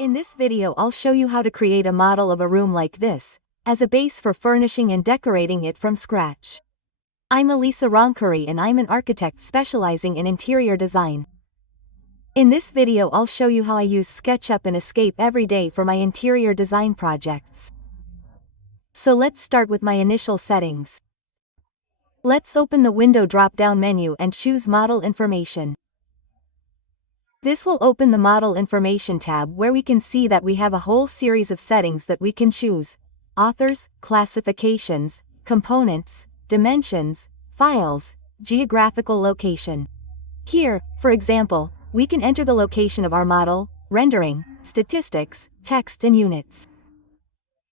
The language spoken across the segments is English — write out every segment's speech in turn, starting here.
In this video I'll show you how to create a model of a room like this, as a base for furnishing and decorating it from scratch. I'm Elisa Roncuri and I'm an architect specializing in interior design. In this video I'll show you how I use SketchUp and Escape every day for my interior design projects. So let's start with my initial settings. Let's open the window drop-down menu and choose Model Information. This will open the Model Information tab where we can see that we have a whole series of settings that we can choose: authors, classifications, components, dimensions, files, geographical location. Here, for example, we can enter the location of our model, rendering, statistics, text and units.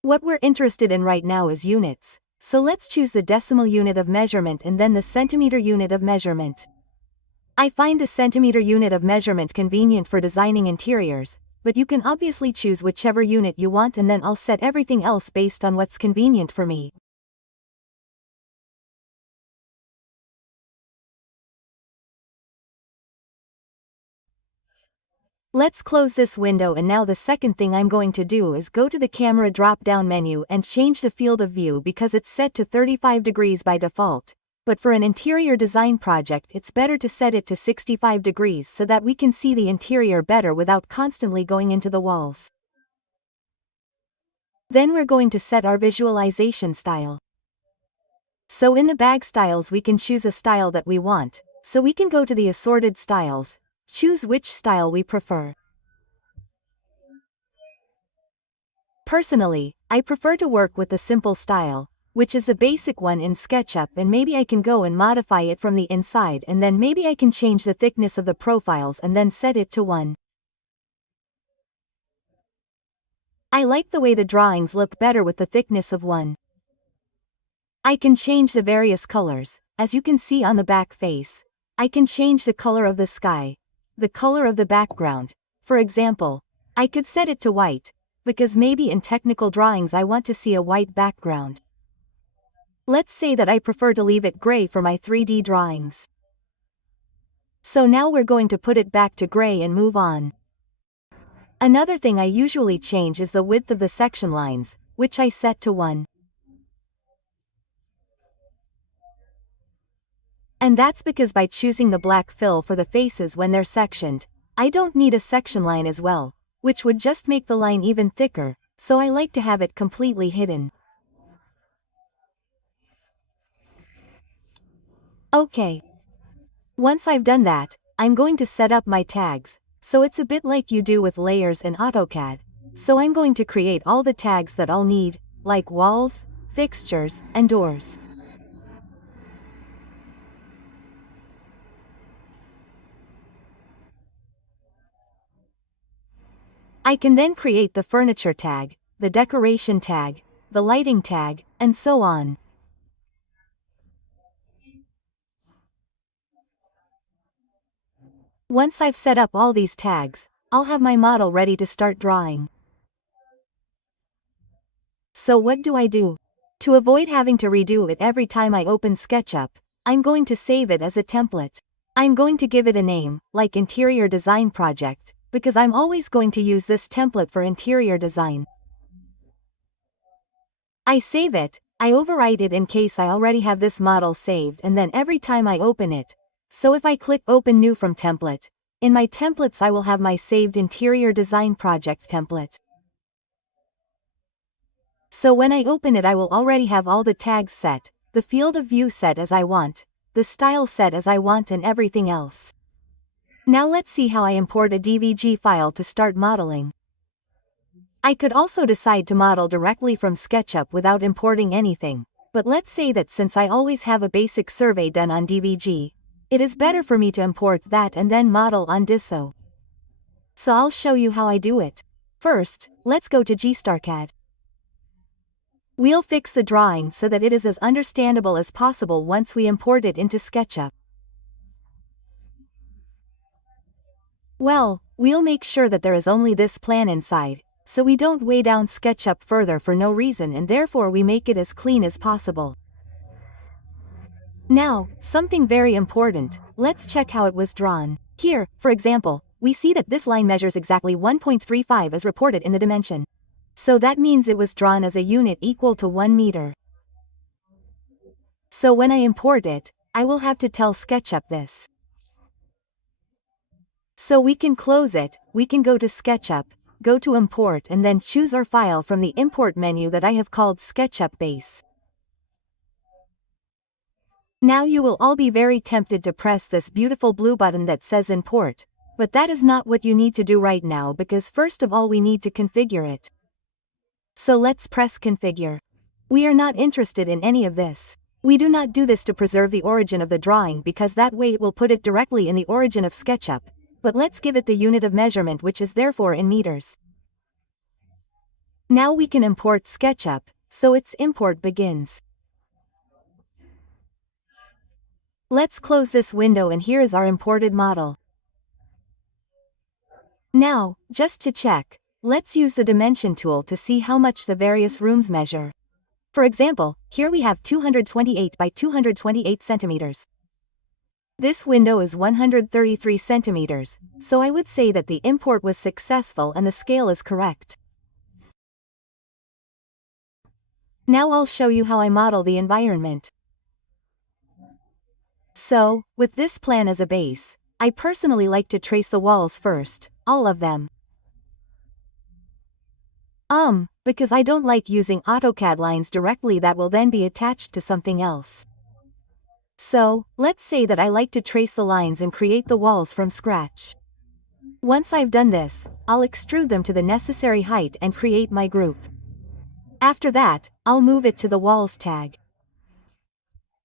What we're interested in right now is units, so let's choose the decimal unit of measurement and then the centimeter unit of measurement. I find the centimeter unit of measurement convenient for designing interiors, but you can obviously choose whichever unit you want, and then I'll set everything else based on what's convenient for me. Let's close this window, and now the second thing I'm going to do is go to the camera drop-down menu and change the field of view because it's set to 35 degrees by default. But for an interior design project it's better to set it to 65 degrees so that we can see the interior better without constantly going into the walls. Then we're going to set our visualization style. So in the bag styles we can choose a style that we want, so we can go to the assorted styles, choose which style we prefer. Personally, I prefer to work with the simple style, which is the basic one in SketchUp, and maybe I can go and modify it from the inside, and then maybe I can change the thickness of the profiles and then set it to 1. I like the way the drawings look better with the thickness of 1. I can change the various colors, as you can see on the back face. I can change the color of the sky, the color of the background. For example, I could set it to white, because maybe in technical drawings I want to see a white background. Let's say that I prefer to leave it gray for my 3D drawings. So now we're going to put it back to gray and move on. Another thing I usually change is the width of the section lines, which I set to 1. And that's because by choosing the black fill for the faces when they're sectioned, I don't need a section line as well, which would just make the line even thicker, so I like to have it completely hidden. Okay. Once I've done that, I'm going to set up my tags, so it's a bit like you do with layers in AutoCAD. So I'm going to create all the tags that I'll need, like walls, fixtures, and doors. I can then create the furniture tag, the decoration tag, the lighting tag, and so on. Once I've set up all these tags, I'll have my model ready to start drawing. So what do I do? To avoid having to redo it every time I open SketchUp, I'm going to save it as a template. I'm going to give it a name, like Interior Design Project, because I'm always going to use this template for interior design. I save it, I overwrite it in case I already have this model saved, and then every time I open it, so if I click Open New from Template, in my templates I will have my saved Interior Design Project template. So when I open it I will already have all the tags set, the field of view set as I want, the style set as I want, and everything else. Now let's see how I import a DVG file to start modeling. I could also decide to model directly from SketchUp without importing anything, but let's say that since I always have a basic survey done on DVG, it is better for me to import that and then model on DISO. So I'll show you how I do it. First, let's go to GStarCAD. We'll fix the drawing so that it is as understandable as possible once we import it into SketchUp. Well, we'll make sure that there is only this plan inside, so we don't weigh down SketchUp further for no reason, and therefore we make it as clean as possible. Now, something very important, let's check how it was drawn. Here, for example, we see that this line measures exactly 1.35 as reported in the dimension. So that means it was drawn as a unit equal to 1 meter. So when I import it, I will have to tell SketchUp this. So we can close it, we can go to SketchUp, go to Import and then choose our file from the import menu that I have called SketchUp Base. Now you will all be very tempted to press this beautiful blue button that says Import, but that is not what you need to do right now because first of all we need to configure it. So let's press Configure. We are not interested in any of this. We do not do this to preserve the origin of the drawing because that way it will put it directly in the origin of SketchUp, but let's give it the unit of measurement which is therefore in meters. Now we can import SketchUp, so its import begins. Let's close this window and here is our imported model. Now, just to check, let's use the dimension tool to see how much the various rooms measure. For example, here we have 228 by 228 centimeters. This window is 133 centimeters, so I would say that the import was successful and the scale is correct. Now I'll show you how I model the environment. So, with this plan as a base, I personally like to trace the walls first, all of them. Because I don't like using AutoCAD lines directly that will then be attached to something else. So, let's say that I like to trace the lines and create the walls from scratch. Once I've done this, I'll extrude them to the necessary height and create my group. After that, I'll move it to the Walls tag.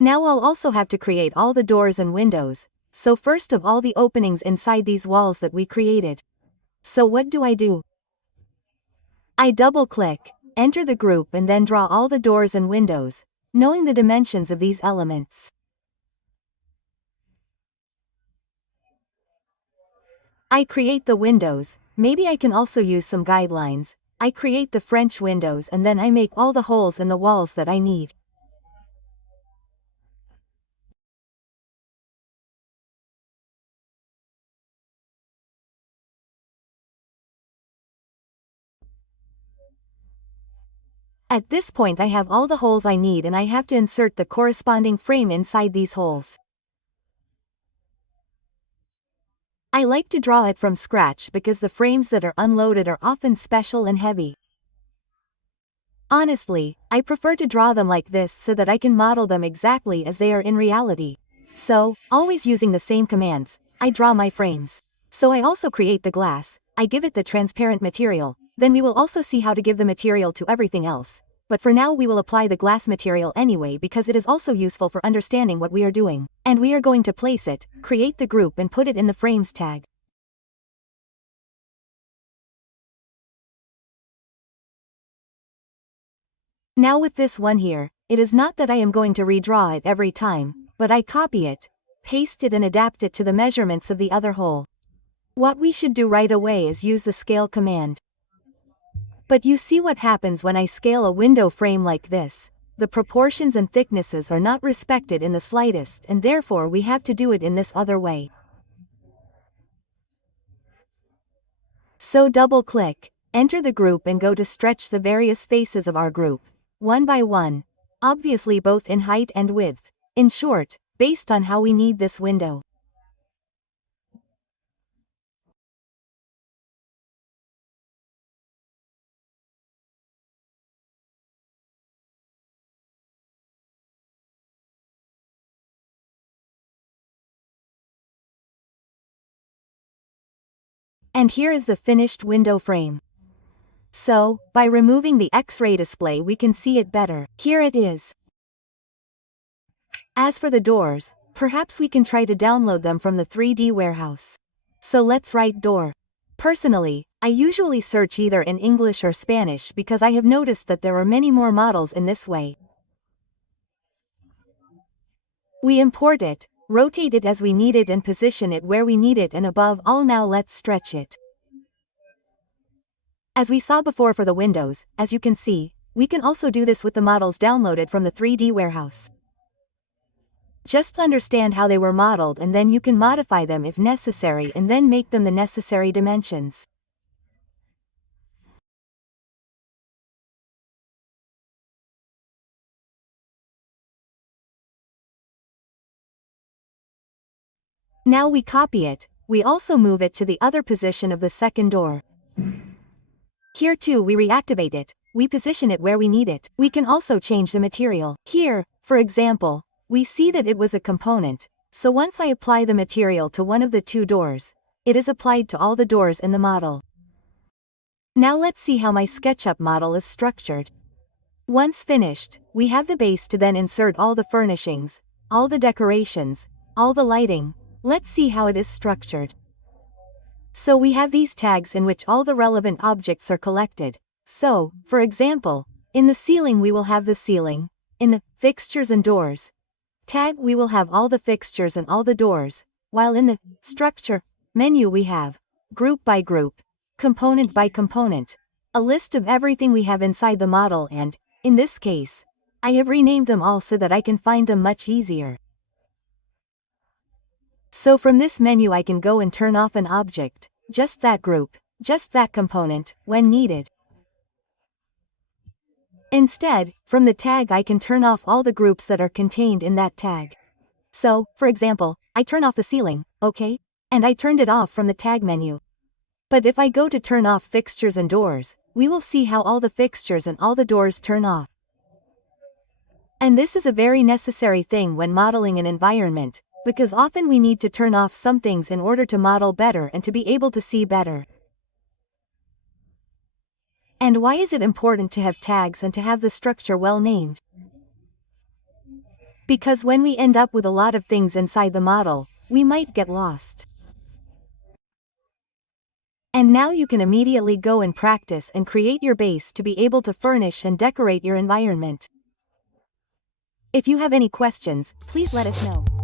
Now I'll also have to create all the doors and windows, so first of all the openings inside these walls that we created. So what do? I double-click, enter the group and then draw all the doors and windows, knowing the dimensions of these elements. I create the windows, maybe I can also use some guidelines. I create the French windows and then I make all the holes in the walls that I need. At this point I have all the holes I need and I have to insert the corresponding frame inside these holes. I like to draw it from scratch because the frames that are unloaded are often special and heavy. Honestly, I prefer to draw them like this so that I can model them exactly as they are in reality. So, always using the same commands, I draw my frames. So I also create the glass, I give it the transparent material, then we will also see how to give the material to everything else. But for now we will apply the glass material anyway because it is also useful for understanding what we are doing. And we are going to place it, create the group and put it in the Frames tag. Now with this one here, it is not that I am going to redraw it every time, but I copy it, paste it and adapt it to the measurements of the other hole. What we should do right away is use the scale command. But you see what happens when I scale a window frame like this. The proportions and thicknesses are not respected in the slightest and therefore we have to do it in this other way. So double-click, enter the group and go to stretch the various faces of our group, one by one, obviously both in height and width, in short, based on how we need this window. And here is the finished window frame. So, by removing the X-ray display we can see it better. Here it is. As for the doors, perhaps we can try to download them from the 3D warehouse. So let's write door. Personally, I usually search either in English or Spanish because I have noticed that there are many more models in this way. We import it, rotate it as we need it and position it where we need it and above all now let's stretch it. As we saw before for the windows, as you can see, we can also do this with the models downloaded from the 3D warehouse. Just understand how they were modeled and then you can modify them if necessary and then make them the necessary dimensions. Now we copy it, we also move it to the other position of the second door. Here too we reactivate it, we position it where we need it. We can also change the material. Here, for example, we see that it was a component, so once I apply the material to one of the two doors, it is applied to all the doors in the model. Now let's see how my SketchUp model is structured. Once finished, we have the base to then insert all the furnishings, all the decorations, all the lighting. Let's see how it is structured. So we have these tags in which all the relevant objects are collected. So, for example, in the ceiling we will have the ceiling, in the fixtures and doors tag we will have all the fixtures and all the doors, while in the structure menu we have group by group, component by component, a list of everything we have inside the model, and, in this case, I have renamed them all so that I can find them much easier. So from this menu I can go and turn off an object, just that group, just that component, when needed. Instead, from the tag I can turn off all the groups that are contained in that tag. So, for example, I turn off the ceiling, okay? And I turned it off from the tag menu. But if I go to turn off fixtures and doors, we will see how all the fixtures and all the doors turn off. And this is a very necessary thing when modeling an environment, because often we need to turn off some things in order to model better and to be able to see better. And why is it important to have tags and to have the structure well named? Because when we end up with a lot of things inside the model, we might get lost. And now you can immediately go and practice and create your base to be able to furnish and decorate your environment. If you have any questions, please let us know.